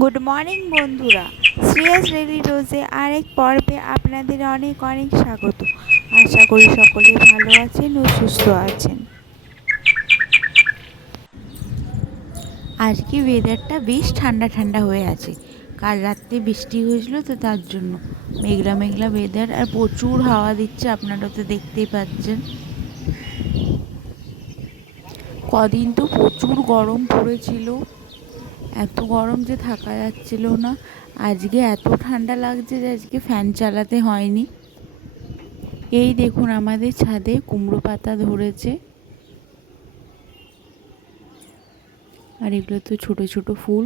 Good morning বন্ধুরা, Shreyas ready রোজে আরেক পর্বে আপনাদের অনেক অনেক স্বাগত। আশা করি সকলে ভালো আছেন ও সুস্থ আছেন। আজকে ওয়েদারটা বেশ ঠান্ডা ঠান্ডা হয়ে আছে। কাল রাত্রে বৃষ্টি হয়েছিল, তো তার জন্য মেঘলা মেঘলা ওয়েদার, আর প্রচুর হাওয়া দিচ্ছে, আপনারা তো দেখতেই পাচ্ছেন। কদিন তো প্রচুর গরম পড়েছিল, এত গরম যে থাকা যাচ্ছিল না। আজকে এত ঠান্ডা লাগছে যে আজকে ফ্যান চালাতে হয়নি। এই দেখুন, আমাদের ছাদে কুমড়ো পাতা ধরেছে, আর এগুলো তো ছোট ছোট ফুল।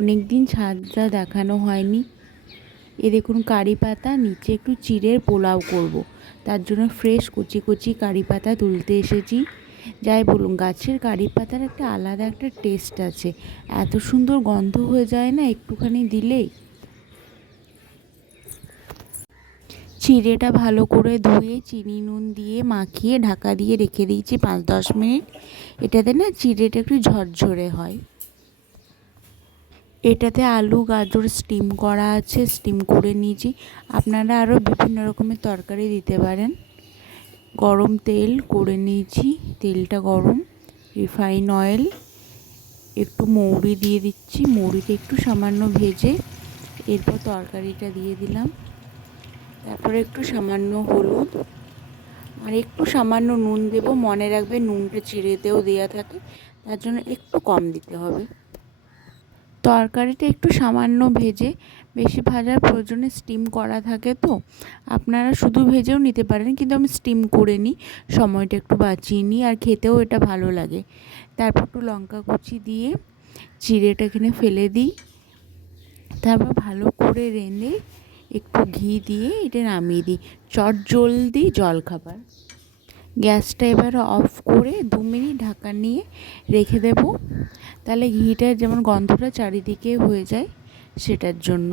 অনেক দিন ছাদটা দেখানো হয়নি। এ দেখুন কারি পাতা, নিচে একটু চিড়ের পোলাও করব। তার জন্য ফ্রেশ কচি কচি কারি পাতা তুলতে এসেছি। যাই বলুন, গাছের কারি পাতার একটা আলাদা একটা টেস্ট আছে, এত সুন্দর গন্ধ হয়ে যায় না একটুখানি দিলেই। চিড়েটা ভালো করে ধুয়ে চিনি নুন দিয়ে মাখিয়ে ঢাকা দিয়ে রেখে দিয়েছি 5-10 মিনিট। এটাতে না চিড়েটা একটু ঝরঝরে হয়। এটাতে আলু গাজর স্টিম করা আছে, স্টিম করে নিয়েছি। আপনারা আরও বিভিন্ন রকমের তরকারি দিতে পারেন। গরম তেল করে নিয়েছি, তেলটা গরম, রিফাইন অয়েল, একটু মৌরি দিয়ে দিচ্ছি, মৌরিটা একটু সামান্য ভেজে এরপর তরকারিটা দিয়ে দিলাম। তারপরে একটু সামান্য হলুদ আর একটু সামান্য নুন দেব। মনে রাখবে নুনটা চিড়েতেও দেওয়া থাকে, তার জন্য একটু কম দিতে হবে। তরকারিটা একটু সামান্য ভেজে, বেশি ভাজার প্রয়োজনে স্টিম করা থাকে, তো আপনারা শুধু ভেজেও নিতে পারেন, কিন্তু আমি স্টিম করে নিই, সময়টা একটু বাঁচিয়ে নিই, আর খেতেও এটা ভালো লাগে। তারপর একটু লঙ্কা কুচি দিয়ে চিড়েটা এখানে ফেলে দিই। তারপর ভালো করে রেঁধে একটু ঘি দিয়ে এটা নামিয়ে দিই। চটজলদি জলখাবার। গ্যাসটা এবার অফ করে 2 মিনিট ঢাকা নিয়ে রেখে দেব, তাহলে ঘিটার যেমন গন্ধটা চারিদিকে হয়ে যায়, সেটার জন্য।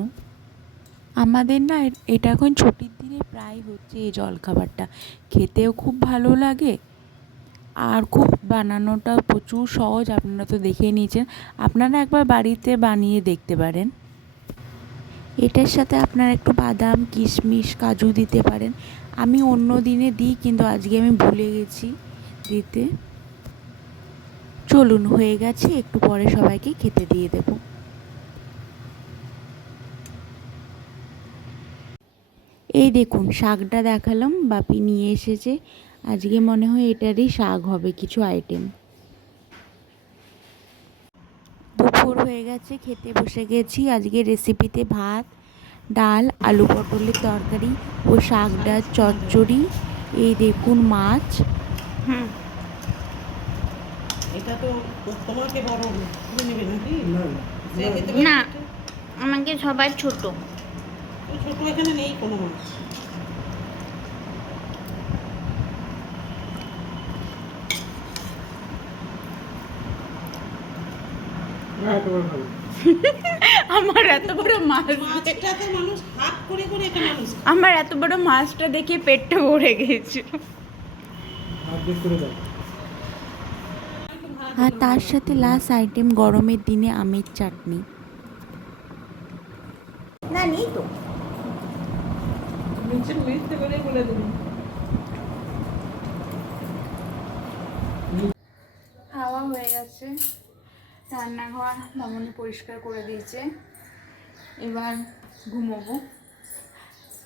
আমাদের না এটা এখন ছুটির দিনে প্রায় হচ্ছে এই জলখাবারটা। খেতেও খুব ভালো লাগে, আর খুব বানানোটা প্রচুর সহজ। আপনারা তো দেখে নিয়েছেন, আপনারা একবার বাড়িতে বানিয়ে দেখতে পারেন। এটার সাথে আপনারা একটু বাদাম কিশমিশ কাজু দিতে পারেন। আমি অন্য দিনে দিই, কিন্তু আজকে আমি ভুলে গেছি দিতে। চলুন, হয়ে গেছে, একটু পরে সবাইকে খেতে দিয়ে দেব। এই দেখুন, শাকটা দেখালাম, বাপি নিয়ে এসেছে। আজকে মনে হয় এটারই শাক হবে, কিছু আইটেম। দুপুর হয়ে গেছে, খেতে বসে গেছি। আজকে রেসিপিতে ভাত, ডাল, আলু পটলের তরকারি ও শাক ডাল চচ্চড়ি। এই দেখুন মাছ। এটা তো তোমাকে বড় তুমি নেবে নাকি? না, আমাকে সবাই ছোট। ছোট এখানে নেই কোনো মাছ। আমার এত বড় মাছ, মাছটাতে মানুষ হাত করে করে এটা মানুষ আমার এত বড় মাছটা দেখে পেটটা ভরে গেছে। আর তার সাথে লাস্ট আইটেম গরমের দিনে আমের চাটনি। না, নেই তো। নিচে মিশতে করে বলে দেবে। খাওয়া হয়ে গেছে, রান্নাঘর মামনি পরিষ্কার করে দিয়েছে, এবার ঘুমোবো।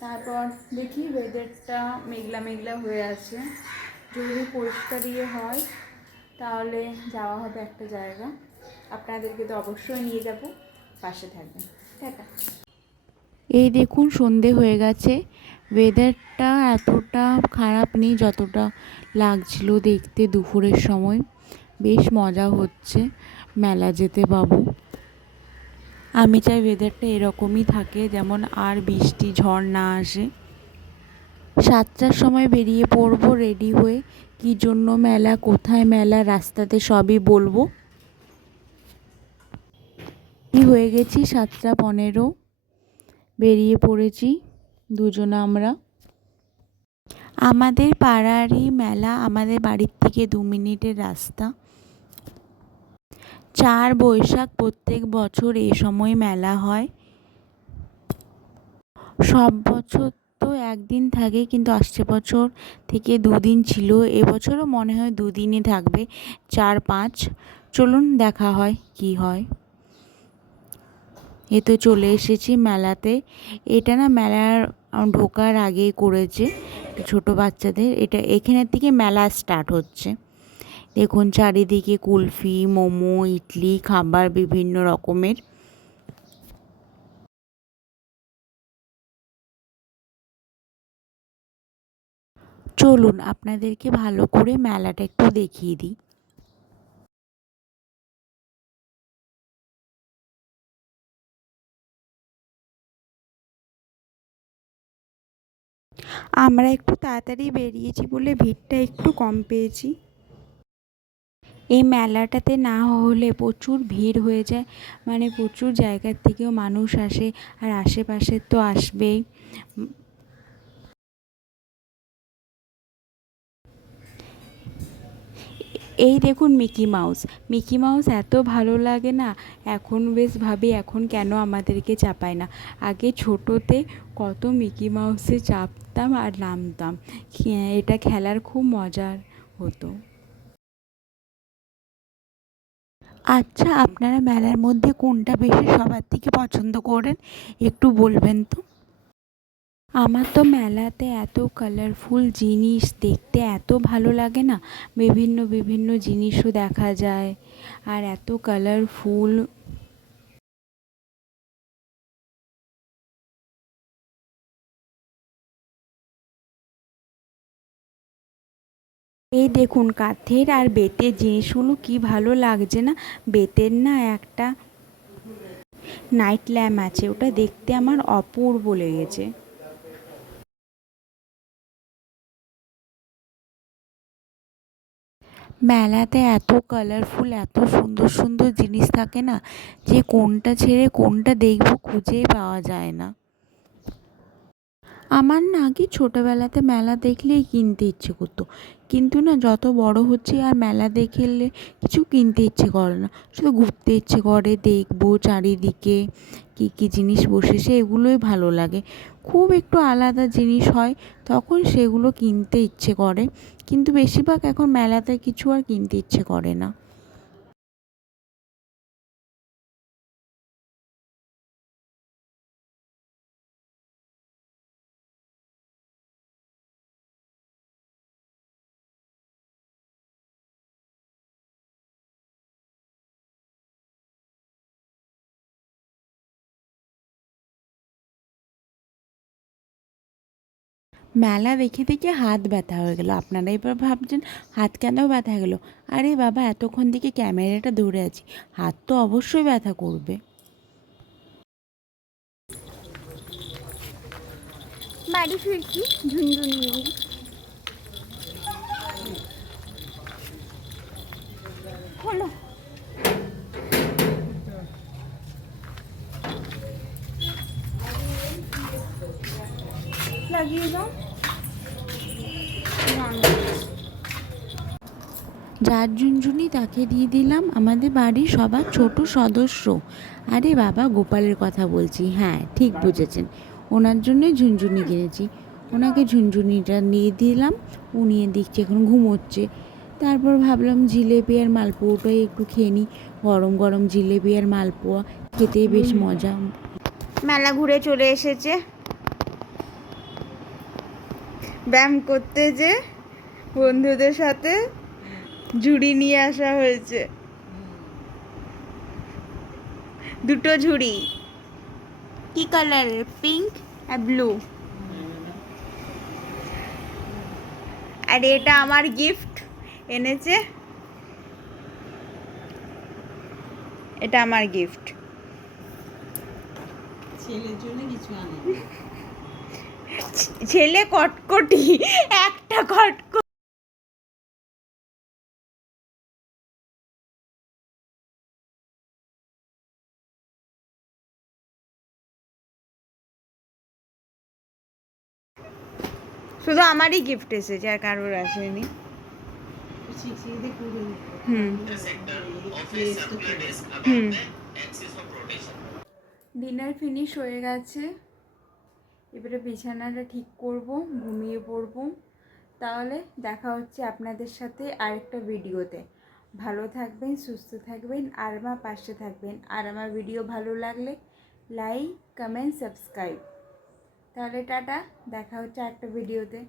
তারপর দেখি ওয়েদারটা মেঘলা মেঘলা হয়ে আছে, যদি পরিষ্কার হয় তাহলে যাওয়া হবে একটা জায়গা। আপনাদেরকে তো অবশ্যই নিয়ে যাব, পাশে থাকবেন। টাটা। এই দেখুন, সন্ধে হয়ে গেছে। ওয়েদারটা এতটা খারাপ নেই যতটা লাগছিল দেখতে দুপুরের সময়। বেশ মজা হচ্ছে, মেলা যেতে পাবো। আমি চাই ওয়েদারটা এরকমই থাকে, যেমন আর বৃষ্টি ঝড় না আসে। 7টার সময় বেরিয়ে পড়বো রেডি হয়ে। কী জন্য মেলা, কোথায় মেলা, রাস্তাতে সবই বলবো। হয়ে গেছি 7টা 15, বেরিয়ে পড়েছি দুজনে আমরা। আমাদের পাড়ারই মেলা, আমাদের বাড়ির থেকে 2 মিনিটের রাস্তা। বৈশাখ প্রত্যেক বছর এ সময় মেলা হয়। সব বছর তো একদিন থাকে, কিন্তু আসছে বছর থেকে 2 দিন ছিল, এবছরও মনে হয় 2 দিনই থাকবে, 4-5। চলুন দেখা হয় কি হয়। এ তো চলে এসেছি মেলাতে। এটা না মেলার ঢোকার আগেই করেছে ছোট বাচ্চাদের, এটা এখানের থেকে মেলা স্টার্ট হচ্ছে। দেখুন চারিদিকে কুলফি, মোমো, ইডলি, খাবার বিভিন্ন রকমের। চলুন আপনাদেরকে ভালো করে মেলাটা একটু দেখিয়ে দিই। আমরা একটু তাড়াতাড়ি বেরিয়েছি বলে ভিড়টা একটু কম পেয়েছি। এই মেলাটাতে না হলে প্রচুর ভিড় হয়ে যায়, মানে প্রচুর জায়গার থেকেও মানুষ আসে, আর আশেপাশের তো আসবেই। এই দেখুন মিকি মাউস এত ভালো লাগে না, এখন বেশ ভাবি এখন কেন আমাদেরকে চাপায় না। আগে ছোটোতে কত মিকি মাউসে চাপতাম আর নামতাম, এটা খেলার খুব মজার হতো। আচ্ছা, আপনারা মেলার মধ্যে কোনটা বেশি সবার থেকে পছন্দ করেন একটু বলবেন তো। আমার তো মেলাতে এত কালারফুল জিনিস দেখতে এত ভালো লাগে না, বিভিন্ন বিভিন্ন জিনিসও দেখা যায় আর এত কালারফুল। এই দেখুন কাঠের আর বেতের জিনিসগুলো কি ভালো লাগছে না। বেতের না একটা নাইট ল্যাম্প আছে, ওটা দেখতে আমার অপূর্ব লেগেছে। মেলাতে এত কালারফুল এত সুন্দর সুন্দর জিনিস থাকে না, যে কোনটা ছেড়ে কোনটা দেখবো খুঁজেই পাওয়া যায় না। আমার না কি ছোটোবেলাতে মেলা দেখলেই কিনতে ইচ্ছে করতো, কিন্তু না যত বড় হচ্ছে আর মেলা দেখলে কিছু কিনতে ইচ্ছে করে না, শুধু ঘুরতে ইচ্ছে করে, দেখবো চারিদিকে কী কী জিনিস বসেছে এগুলোই ভালো লাগে। খুব একটু আলাদা জিনিস হয় তখন সেগুলো কিনতে ইচ্ছে করে, কিন্তু বেশিরভাগ এখন মেলাতে কিছু আর কিনতে ইচ্ছে করে না। মেলা দেখে দেখে হাত ব্যথা হয়ে গেল। আপনারা এবার ভাবছেন হাত কেন ব্যথা গেল? আরে বাবা, এতক্ষণ থেকে ক্যামেরাটা ধরে আছি, হাত তো অবশ্যই ব্যথা করবে। বাড়ি ফিরছি ঝুনঝুনি নিয়ে। খোলো, লাগিয়ে দাও। যার ঝুনঝুনি তাকে দিয়ে দিলাম, আমাদের বাড়ির সবার ছোট সদস্য। আরে বাবা, গোপালের কথা বলছি, হ্যাঁ ঠিক বুঝেছেন, ওনার জন্যই ঝুনঝুনি কিনেছি। ওনাকে ঝুনঝুনিটা নিয়ে দিলাম, উনি দেখছি এখন ঘুমোচ্ছে। তারপর ভাবলাম জিলেপি আর মালপোয়াটাই একটু খেয়ে নিই, গরম গরম জিলেপি আর মালপোয়া খেতে বেশ মজা। মেলা ঘুরে চলে এসেছে, ব্যায়াম করতে যে বন্ধুদের সাথে ঝুড়ি নিয়ে আসা হয়েছে, দুটো ঝুড়ি। কি কালারের? পিঙ্ক আর ব্লু। আর এটা আমার গিফট এনেছে, এটা আমার গিফট। ছেলের জন্য কিছু আনে। ছেলে কটকটি, একটা কটকটি। শুধু আমারই গিফট এসেছে, আর কারোর আসেনি। শিখিয়ে দিয়ে করে হুম লেজটা তোলো। হুম। ডিনার ফিনিশ হয়ে গেছে, এবারে বিছানাটা ঠিক করব, ঘুমিয়ে পড়ব। তাহলে দেখা হচ্ছে আপনাদের সাথে আরেকটা ভিডিওতে। ভালো থাকবেন, সুস্থ থাকবেন, আর আমার পাশে থাকবেন। আর আমার ভিডিও ভালো লাগলে লাইক, কমেন্ট, সাবস্ক্রাইব। তাহলে টাটা, দেখা হচ্ছে আরেকটা ভিডিওতে।